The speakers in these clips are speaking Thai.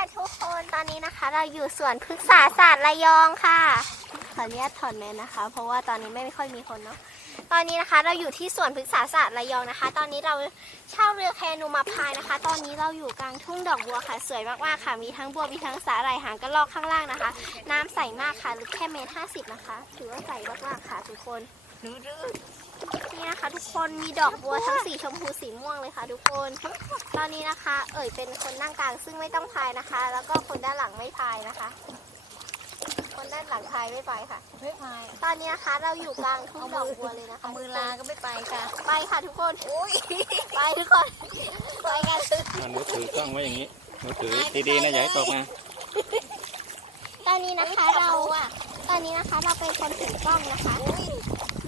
ค่ะทุกคนตอนนี้นะคะ เราอยู่สวนพฤกษาศาสตร์ระยองค่ะขออนุญาตถอดแมสนะคะ เพราะว่าตอนนี้ไม่ค่อยมีคนเนาะตอนนี้นะคะ เราอยู่ที่สวนพฤกษาศาสตร์ระยองนะคะ ตอนนี้เราเช่าเรือแคนูมาพายนะคะ ตอนนี้เราอยู่กลางทุ่งดอกบัวค่ะ สวยมากๆค่ะ มีทั้งบัวมีทั้งสาหร่ายหางกระรอกข้างล่างนะคะ น้ำใสมากค่ะลึกแค่เมตรห้าสิบนะคะ ถือว่าใสมากๆค่ะทุกคน ดูดู นี่นะคะ ทุกคนมีดอกบัวทั้งสีชมพูสีม่วงเลยค่ะ ทุกคน ตอนนี้นะคะ เอ่ยเป็นคนนั่งกลางซึ่งไม่ต้องพายนะคะ แล้วก็คนด้านหลังไม่พายนะคะ คนด้านหลังพายไม่ไปค่ะ ไม่พายตอนนี้นะคะเราอยู่กลางทุ่งดอกบัวเลยนะคะเอามือลาก็ไม่ไปค่ะ ไปค่ะทุกคนอุ้ยไปทุกคนไปกันอะหนูถือกล้องไว้อย่างนี้หนูถือดีๆนะอย่าให้ตกนะตอนนี้นะคะเราอะตอนนี้นะคะเราเป็นคนถือกล้องนะคะ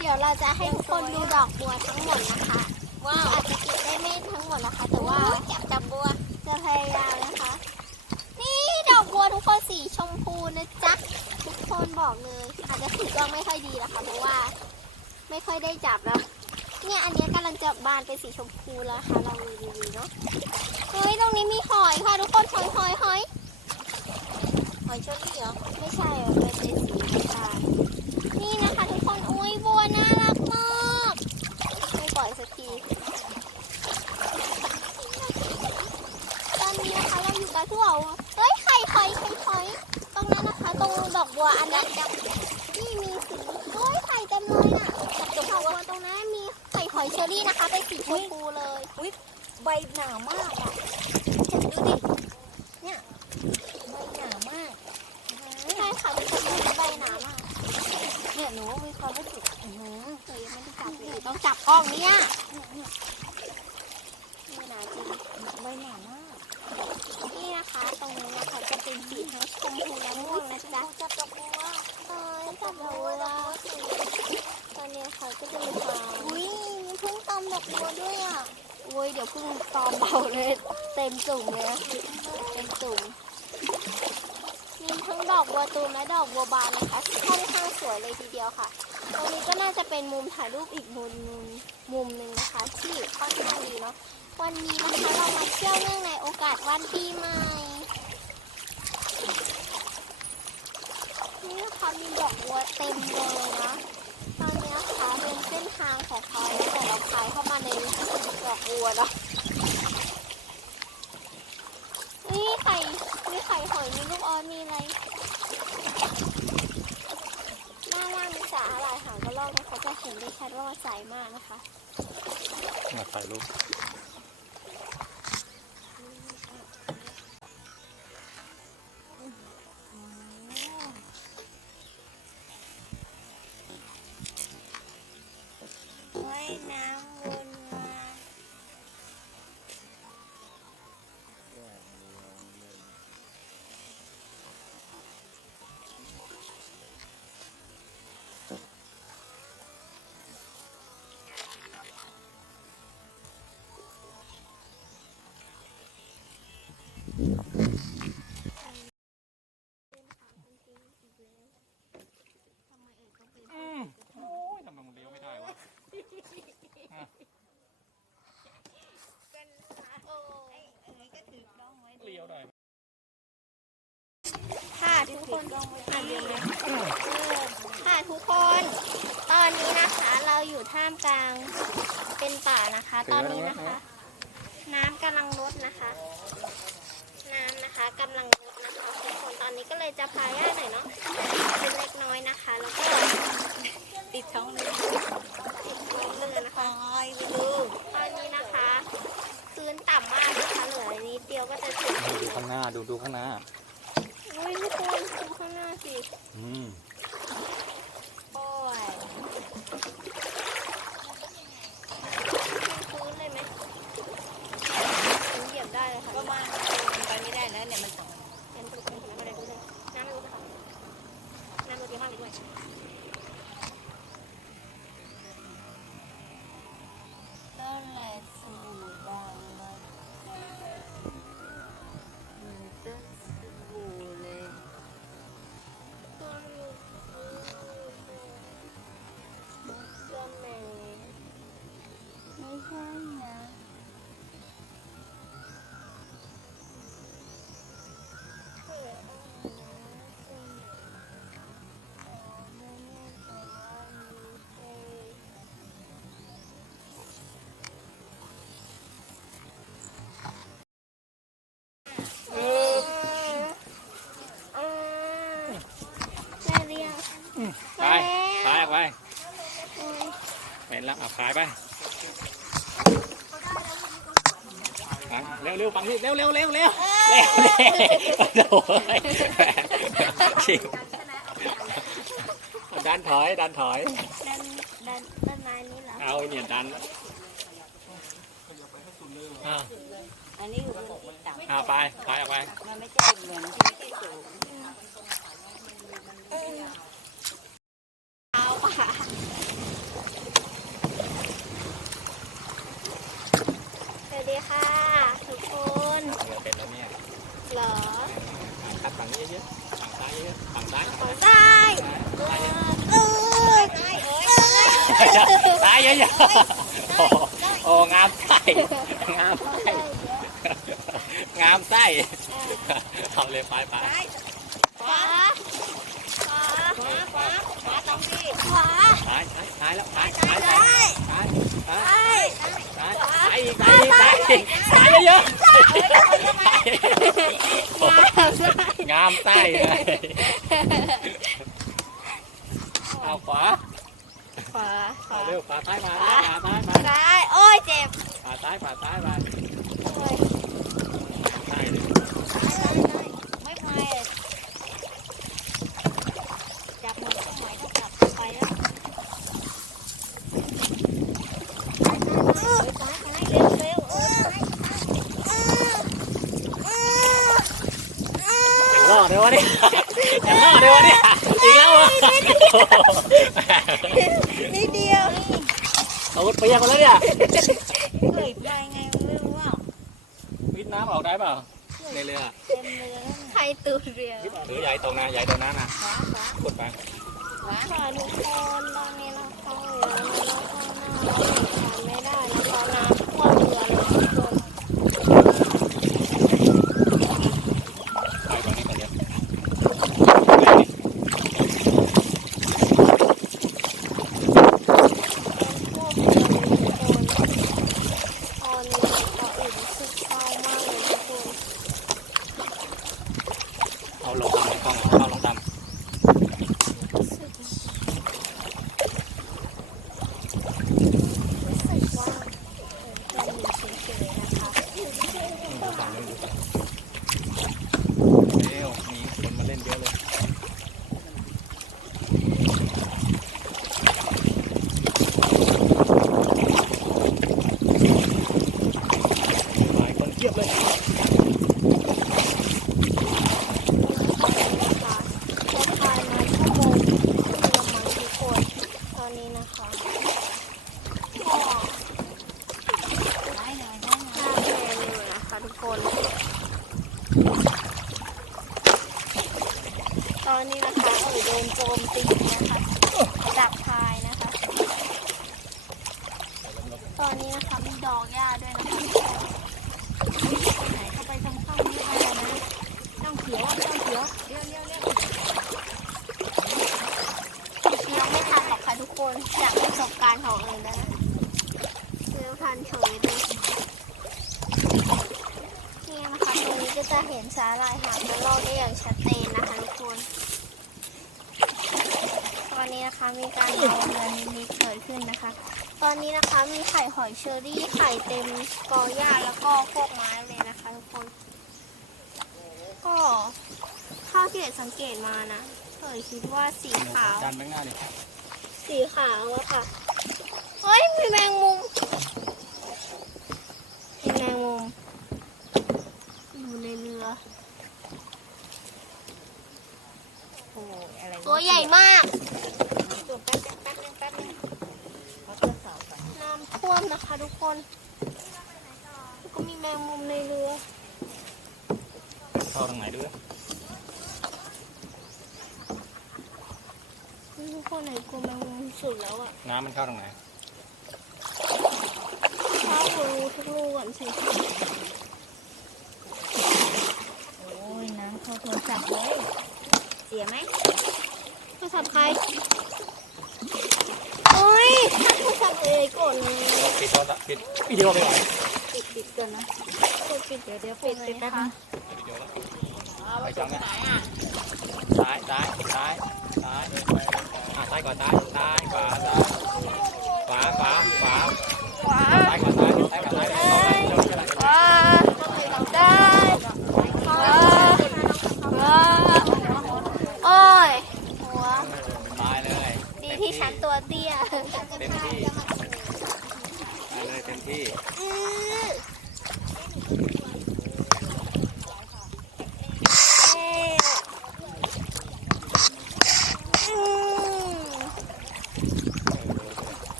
เดี๋ยวเราจะให้ทุกคนดูดอกบัวทั้งหมดนะคะ ว้าวอาจจะเก็บได้ไม่ทั้งหมดนะคะ แต่ว่าจับจับบัวจะพยายามนะคะ นี่ดอกบัวทุกคนสีชมพูนะจ๊ะทุกคนบอกเลย อาจจะถือกล้องไม่ค่อยดีละค่ะเพราะว่า ไม่ค่อยได้จับแล้ว เนี่ยอันเนี้ยกำลังจะบานเป็นสีชมพูแล้วค่ะลองดูดีๆเนาะเฮ้ยตรงนี้มีหอยค่ะทุกคนหอยหอยหอยหอยเชอรี่เหรอไม่ใช่อะเป็นสีค่ะ นี่นะคะทุกคนอุ้ยบัวน่ารักมากไม่ปล่อยสักทีตอนนี้นะคะเราอยู่กับที่วเฮ้ยไข่หอยไข่หอยตรงนั้นนะคะตรงดอกบัวอันนั้นนี่มีสีเฮ้ยไข่เต็มเลยอะดอกบัวตรงนั้นมีไข่หอยเชอรี่นะคะเป็นสีชมพูเลยใบหนามากอะดูดิเนี่ยใบหนามาก ใช่ค่ะทุกคนดูใบหนามาก เนี่ยหนูมีความรู้สึกอื้อหือ เฮ้ยยังไม่ได้จับเลยต้องจับกล้องเนี่ยไม่หนาจริง ใบหนามาก นี่นะคะ ตรงนี้นะคะจะเป็นสีทั้งชมพูและม่วงนะจ๊ะ จับดอกบัว เอ้ยจับเราว่าตอนนี้เขาก็จะมีความ อุ้ยมีเพิ่งตำดอกบัวด้วยอะ โอ้ยเดี๋ยวเพิ่งตอมเบาเลย เต็มจุ่มเลยนะเต็มจุ่มมีทั้งดอกบัวตูมและดอกบัวบานนะคะค่อนข้างสวยเลยทีเดียวค่ะ ตรงนี้ก็น่าจะเป็นมุมถ่ายรูปอีกมุมหนึงมุมหนึ่งนะคะ ที่ค่อนข้างดีเนาะวันนี้นะคะเรามาเที่ยวเนื่องในโอกาสวันปีใหม่นี่นะคะมีดอกบัวเต็มเลยนะตอนนี้นะคะเป็นเส้นทางของเขาแต่เราพายเข้ามาในดอกบัวเนาะนี่ ไข่มีไข่หอยมีลูกออสมีอะไรหน้าล่างมีสาหร่ายหางกระรอกนะคะจะเห็นได้ชัดว่ามันใสมากนะคะมาถ่ลูก Mm-hmm. นตอนนี้ก็เลยจะพายากหน่อยเนาะเป็นเล็กน้อยนะคะ แล้วก็ติดท้องเลยติดลมเลยนะคะตายไปดูตอนนี้นะคะพื้นต่ำมากนะคะเหลือนิดเดียวก็จะถึงดูข้างหน้าดูดูข้างหน้าอุ้ยทุกคนดูข้างหน้าสิอืมโอ้ยพื้นเลยไหมพื้นเหยียบได้เลยค่ะก็มามันไปไม่ได้แล้วเนี่ยมันตกเป็นตัวเป็นตัวอะไรดูเลยน้ำไม่รู้ค่ะ น้ำรู้เยอะ ขายไปอะเร็วเร็วฟังที่เร็วเร็วเร็วเร็วเร็วเร็วโอ้ยชิงดันถอยดันถอยด้านด้านด้านในนี่เหรอเอาเนี่ยดันอ่าอันนี้อยู่บนที่ต่ำเอาไปไปเอาไปมันไม่ใช่เหมือนที่ไม่ใช่สูงเอาค่ะสวัสดีค่ะ ทุกคน เดี๋ยวเป็นแล้วเนี่ย เหรอคัดฝั่งนี้เยอะๆฝั่งซ้ายเยอะๆฝั่งซ้ายของซ้ายเออซ้ายเอ้ยซ้ายเยอะๆโอ้โอ้งามไส้งามไส้งามไส้เอาเลยไปไปขวาขวาขวาขวาขวาตรงที่ขวาซ้ายซ้ายซ้ายแล้วซ้ายซ้ายซ้าย ซ้ายซ้ายซ้ายซ้ายซ้ายอีกซ้ายอีกซ้ายอีกซ้ายเยอะๆงามใต้เลยเอาขวาขวาขวาเอาเร็วขวาซ้ายมาขวาซ้ายมาซ้ายโอ้ยเจ็บขวาซ้ายขวาซ้ายมา โอ้ย ใช่เลย ไม่ไปจับหมดต้นไม้ถ้าจับไปแล้วซ้ายซ้ายเร็วเร็วเออซ้าย รอดเลย วะเนี่ยจะรอดเลยวะเนี่ยอีกแล้วอะนิดเดียวเอาเปียกมาแล้วเนี่ยเฮ้ยไปไงไม่รู้ว่าวิทน้ำออกได้เปล่าในเรือเต็มเรือแล้วเนี่ยใครตูเรือหรือใหญ่ตรงนะใหญ่ตรงนั้นนะขวาขวากดไปขวาค่ะทุกคนตอนนี้เราเข้าเรือแล้วเราเข้าหน้าเราผ่านไม่ได้นะคะน้ำท่วมเรือเลยทุกคน ไปก่อนนี้ก่อนเดี๋ยว น้ำท่วมเรือเลยทุกคนตอนนี้เราก็อื่นรู้สึกเศร้ามากเลยทุกคน เอาลงดำกล้องเอาลงด รู้สึกรู้สึกว่าเออจะมีเฉยๆนะคะำดูฝั่งนู้นดูฝั่งเร็วมีคนมาเล่นเยอะเลยหลายคนเทียบเลย นะคะก็พายมาชั่วโมงครึ่งละมั้งทุกคนตอนนี้นะคะก็ ซ้ายหน่อยซ้ายหน่อย หน้าแพงอยู่นะคะทุกคน ตอนนี้นะคะเอ๋ยโดนโจมตีนะคะจากพายนะคะ ตอนนี้นะคะมีดอกหญ้าด้วยนะคะทุกคนไหนเข้าไปทางเข้านี่ไปแล้วนะต้องเขียวต้องเขียวเลี้ยวเลี้ยวเลี้ยวยังไม่ทันหรอกค่ะทุกคนจากประสบการณ์ของเอิญแล้วนะเร็วทันเฉยเลยนี่นะคะตรงนี้ก็จะเห็นสาหร่ายหางกระรอกได้อย่างชัดเจนนะคะทุกคนตอนนี้นะคะมีการเผาเรือนนิดๆเกิดขึ้นนะคะ ตอนนี้นะคะมีไข่หอยเชอรี่ไข่เต็มกอหญ้าแล้วก็พวกไม้เลยนะคะทุกคน ก็เท่าที่เอ๋สังเกตมานะเอยคิดว่าสีขาว ดันไปข้างหน้าดิสีขาวอะค่ะ เฮ้ย มีแมงมุม มีแมงมุม อยู่ในเรือ โอ้ยอะไรตัวใหญ่มาก ตัวแป๊บแป๊บแป๊บนึงแป๊บนึงเขาจะเสาไป น้ำท่ว มนะคะทุกคนแล้วก็มีแมงมุมในเรือ เข้าทางไหนด้วยทุกคนไหนกลัวแมงมุมสุดแล้วอะน้ำมันเข้าทางไหนเข้ารูทุกรูก่อนสิโอ้ยน้ำเข้าโทรศัพท์เลย เสียไหมโทรศัพท์ใครโอ้ยถ้าโทรศัพท์เอยกดเลยปิดโทรศัพท์ปิดวิดีโอไปก่อนปิดปิดก่อนนะกดปิดเดี๋ยวเดี๋ยวปิดปิดแป๊บนึงวิดีโอแล้วไปจังเนี่ยซ้ายซ้ายซ้ายซ้ายอะซ้ายก่อนซ้ายซ้ายกว่าซ้าย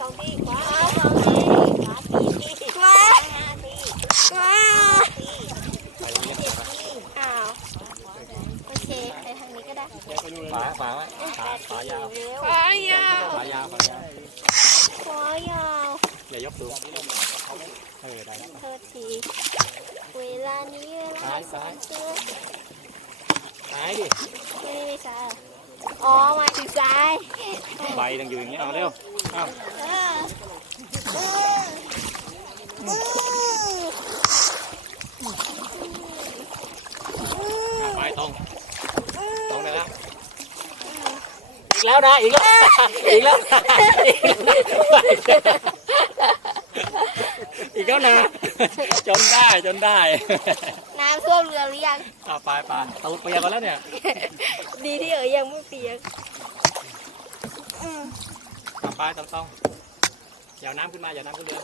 Còn đi? แล้วนะอีกแล้วอีกแล้วอีกแล้วนะจนได้จนได้ น้ำท่วมเรือหรือยังอ่าไปไปตกเปียกกันแล้วเนี่ย ดีที่เอ๋ยยังไม่เปียกต่อไปต้องต้องอย่าน้ำขึ้นมาอย่าน้ำขึ้นเรือ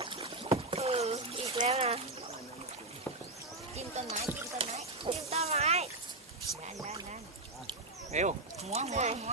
อีกแล้วนะจิ้มต้นไม้จิ้มต้นไม้จิ้มต้นไม้เนนั่เร็วหัวหัวหัว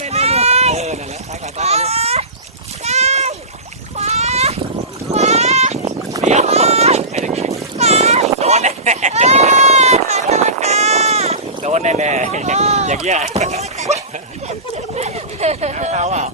ร้อยเมตรร้อยเมตรเร็วเออนั่นแหละซ้ายขวาซ้ายซ้ายขวาขวาเดี๋ยวขวาโดนแน่โดนแน่ๆอย่างเงี้ยน้ำเข้าเท้าเปล่า